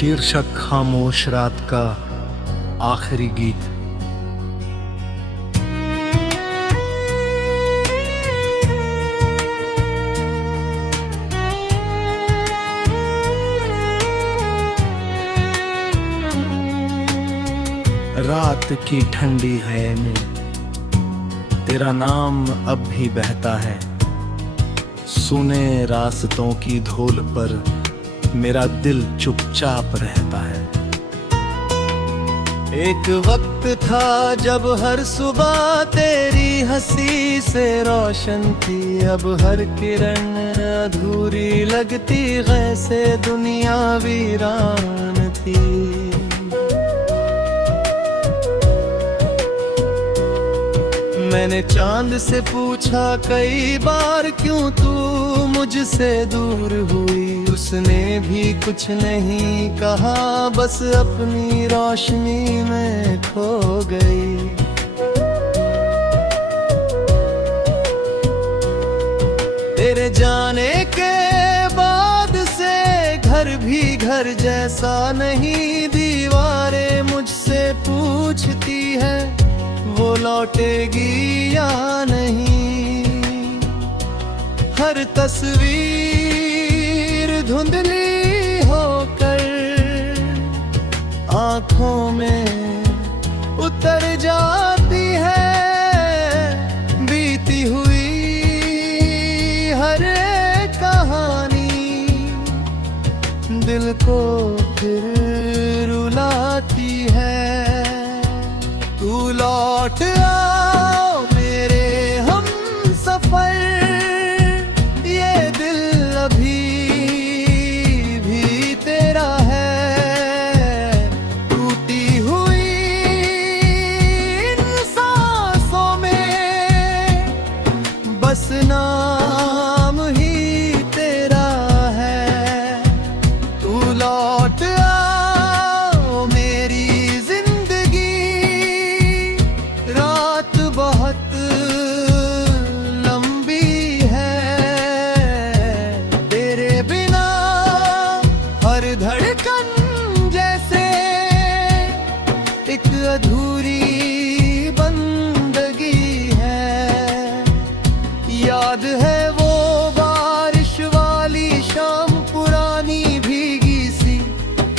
शीर्षक खामोश रात का आखिरी गीत। रात की ठंडी है में तेरा नाम अब भी बहता है। सुने रास्तों की धूल पर मेरा दिल चुपचाप रहता है। एक वक्त था जब हर सुबह तेरी हंसी से रोशन थी, अब हर किरण अधूरी लगती, जैसे दुनिया वीरान थी। मैंने चांद से पूछा कई बार क्यों तू मुझसे दूर हुई, उसने भी कुछ नहीं कहा, बस अपनी रोशनी में खो गई। तेरे जाने के बाद से घर भी घर जैसा नहीं, दीवारें मुझसे पूछती है वो लौटेगी या नहीं। हर तस्वीर धुंधली होकर आंखों में उतर जाती है, बीती हुई हर एक कहानी दिल को फिर रुलाती है। तू लौट आओ मेरे हम सफर, ये दिल अभी भी तेरा है। टूटी हुई इन सांसों में बस नाम ही तेरा है। तू लौट आओ मेरी बहुत लंबी है, तेरे बिना हर धड़कन जैसे एक अधूरी बंदगी है। याद है वो बारिश वाली शाम पुरानी भीगी सी,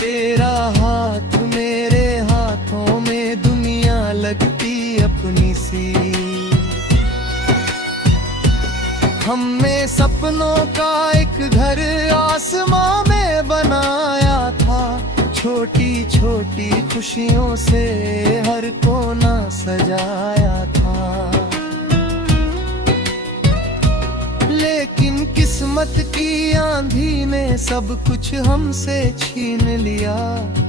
तेरा हाथ मेरे हाथों में दुनिया लगती अपनी सी। हमने सपनों का एक घर आसमां में बनाया था, छोटी छोटी खुशियों से हर कोना सजाया था। लेकिन किस्मत की आंधी ने सब कुछ हमसे छीन लिया,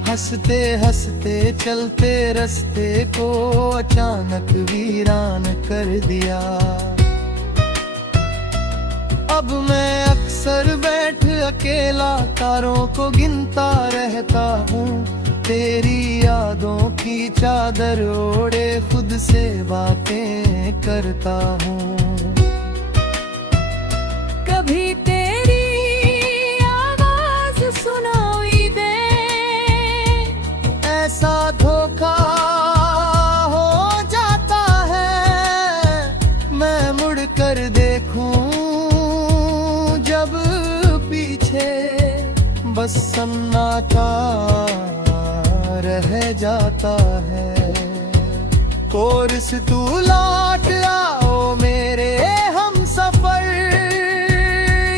हंसते हंसते चलते रास्ते को अचानक वीरान कर दिया। अब मैं अक्सर बैठ अकेला तारों को गिनता रहता हूँ, तेरी यादों की चादर ओढ़े खुद से बातें करता हूँ। कभी तेरी आवाज सुनाई दे, ऐसा धोखा हो जाता है, मैं मुड़ कर देखूं जब पीछे बस सन्नाटा रह जाता है। कोर्स तू लौट आओ मेरे हम सफर,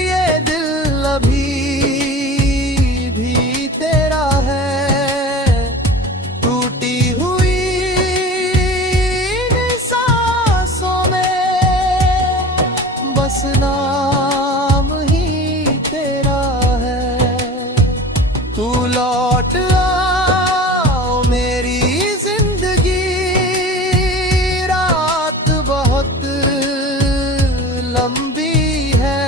ये दिल अभी भी तेरा है। टूटी हुई इन सांसों में बस नाम ही तेरा है। तू लौट आओ मेरी जिंदगी, रात बहुत लंबी है,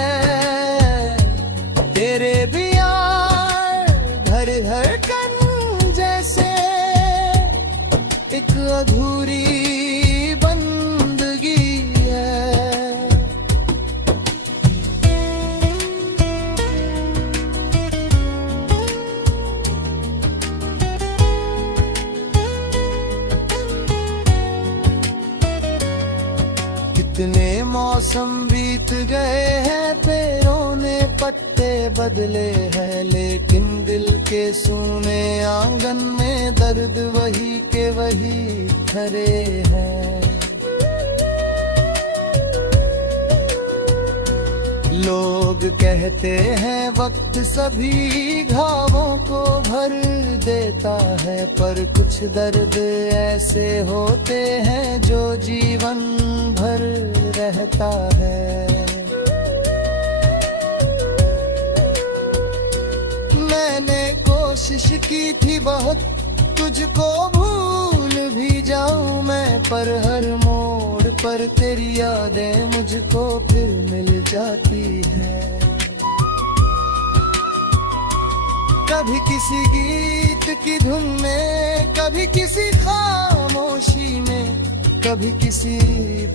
तेरे भी यार हर धड़कन जैसे एक अधूरी बंदगी है। कितने मौसम बीत गए हैं, पेड़ों ने पत्ते बदले हैं, लेकिन दिल के सूने आंगन में दर्द वही के वही खड़े हैं। लोग कहते हैं वक्त सभी घावों को भर देता है, पर कुछ दर्द ऐसे होते हैं जो जीवन भर रहता है। मैंने कोशिश की थी बहुत तुझको भूल भी जाऊं मैं, पर हर मोड़ पर तेरी यादें मुझको फिर मिल जाती है। कभी किसी गीत की धुन में, कभी किसी खामोशी में, कभी किसी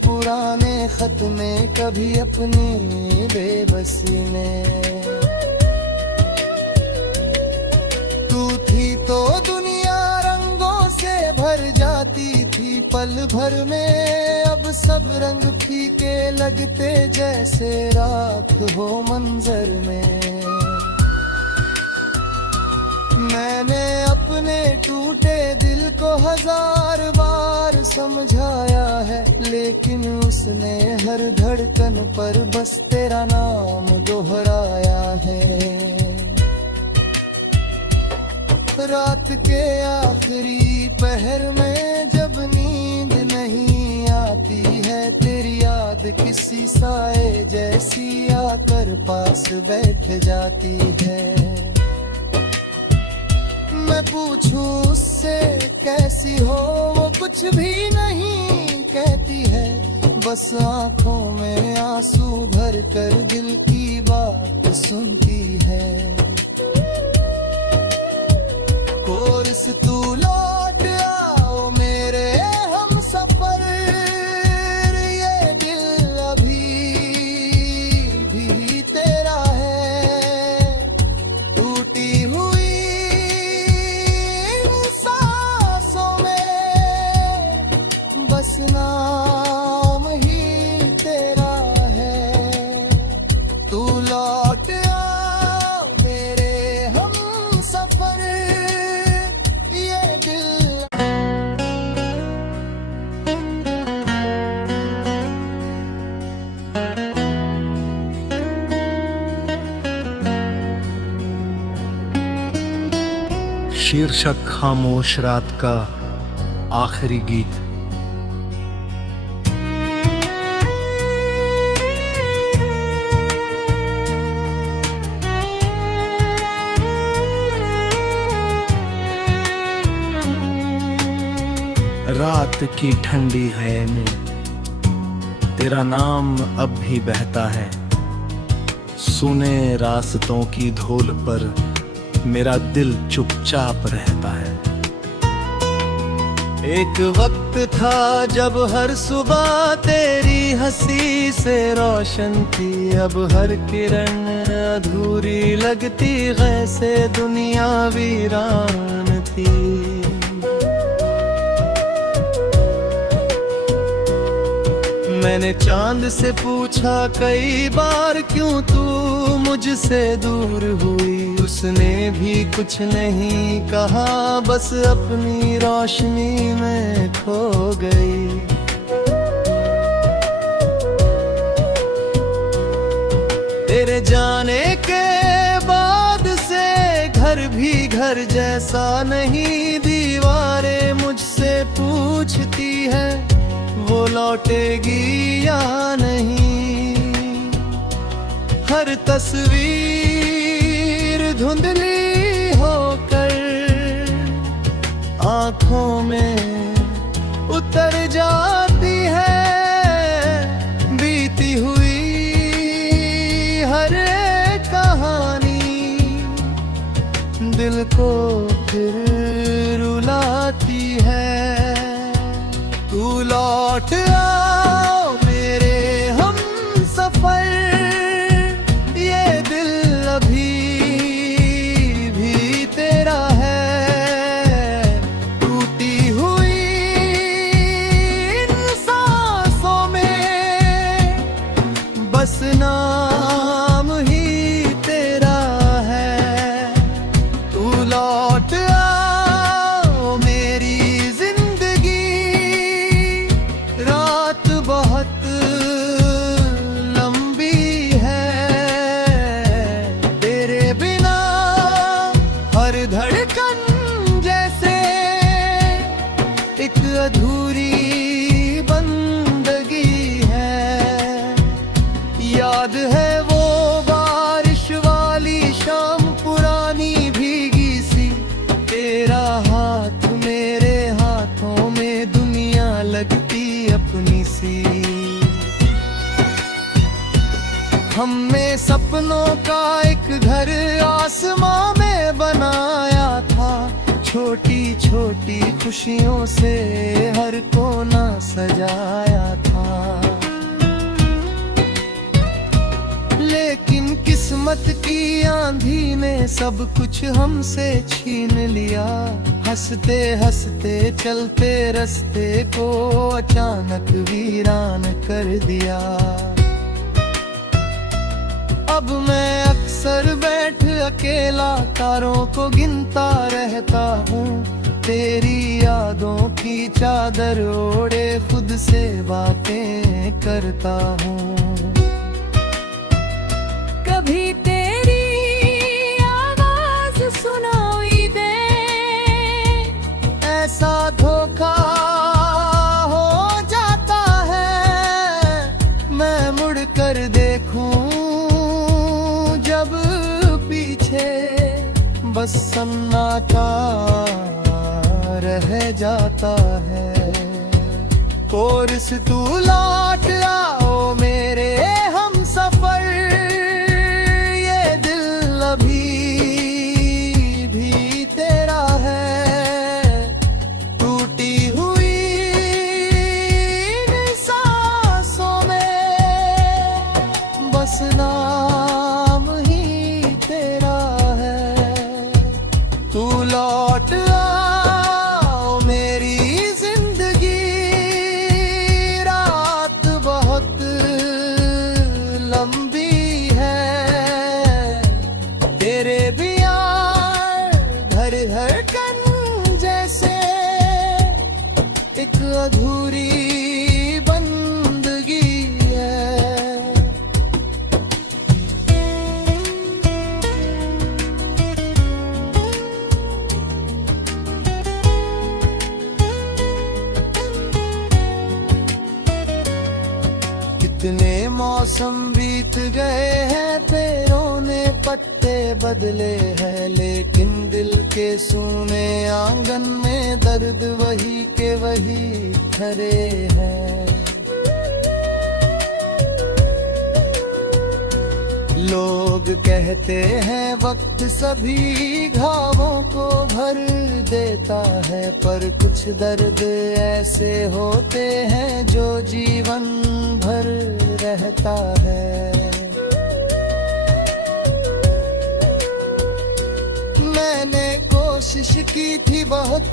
पुराने खत में, कभी अपनी बेबसी में। तू थी तो दुनिया रंगों से भर जाती थी पल भर में, अब सब रंग फीके लगते जैसे राख हो मंजर में। मैंने अपने टूटे दिल को हजार बार समझाया है, लेकिन उसने हर धड़कन पर बस तेरा नाम दोहराया है। रात के आखिरी पहर में जब नींद नहीं आती है, तेरी याद किसी साए जैसी आकर पास बैठ जाती है। मैं पूछूं उससे कैसी हो, वो कुछ भी नहीं कहती है, बस आंखों में आंसू भर कर दिल की बात सुनती है। कोर्स तू लौट आओ मेरे हम सफर, ये दिल अभी भी तेरा है। टूटी हुई सांसों में बस नाम ही तेरा है। तू लौट आओ मेरे हम सफर, शीर्षक खामोश रात का आखिरी गीत। रात की ठंडी हवा में तेरा नाम अब भी बहता है, सुने रास्तों की धूल पर मेरा दिल चुपचाप रहता है। एक वक्त था जब हर सुबह तेरी हंसी से रोशन थी, अब हर किरण अधूरी लगती जैसे दुनिया वीरान थी। मैंने चांद से पूछा कई बार क्यों तू मुझसे दूर हुई, उसने भी कुछ नहीं कहा, बस अपनी रोशनी में खो गई। तेरे जाने के बाद से घर भी घर जैसा नहीं, दीवारें मुझसे पूछती है वो लौटेगी या नहीं। हर तस्वीर धुंधली होकर आंखों में उतर जाती है, बीती हुई हर एक कहानी दिल को फिर रुलाती है। तू लौट आओ मेरे हम सफर, ये दिल अभी भी तेरा है। टूटी हुई इन सांसों में एक अधूरी बंदगी है। याद है वो बारिश वाली शाम, पुरानी भीगी सी, तेरा हाथ मेरे हाथों में, दुनिया लगती अपनी सी। हमने सपनों का एक घर आसमां में बनाया था, छोटी छोटी खुशियों से हर कोना सजाया था। लेकिन किस्मत की आंधी ने सब कुछ हमसे छीन लिया। हंसते हंसते चलते रास्ते को अचानक वीरान कर दिया। अब मैं अक्सर बैठ अकेला तारों को गिनता रहता हूँ, तेरी यादों की चादर ओढ़े खुद से बातें करता हूँ। कभी तेरी आवाज सुनाई दे, ऐसा धोखा हो जाता है, मैं मुड़ कर देखूं जब पीछे, बस सन्नाटा रह जाता है। कोर्स तू लौट आओ मेरे हम सफर, ये दिल अभी भी तेरा है। टूटी हुई इन सांसों में बस नाम ही तेरा है। तू लौट आओ मेरी जिंदगी, रात बहुत लंबी है, तेरे बियार धर धड़कन जैसे एक अधूरी बंदगी है। कितने मौसम बीत गए हैं, पेड़ों ने पत्ते बदले हैं, लेकिन दिल के सूने आंगन में दर्द वही के वही खड़े हैं। लोग कहते हैं वक्त सभी घावों को भर देता है, पर कुछ दर्द ऐसे होते हैं जो जीवन भर रहता है। मैंने कोशिश की थी बहुत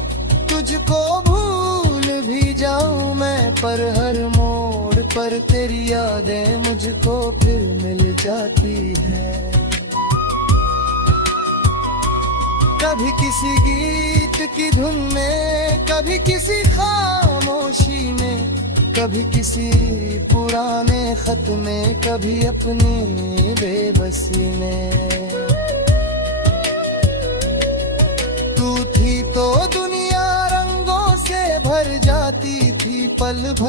तुझको भूल भी जाऊं मैं, पर हर मोड़ पर तेरी यादें मुझको फिर मिल जाती है। कभी किसी गीत की धुन में, कभी किसी खामोशी में, कभी किसी पुराने खत में, कभी अपनी बेबसी में। तू थी तो दुनिया रंगों से भर जाती थी, पल भर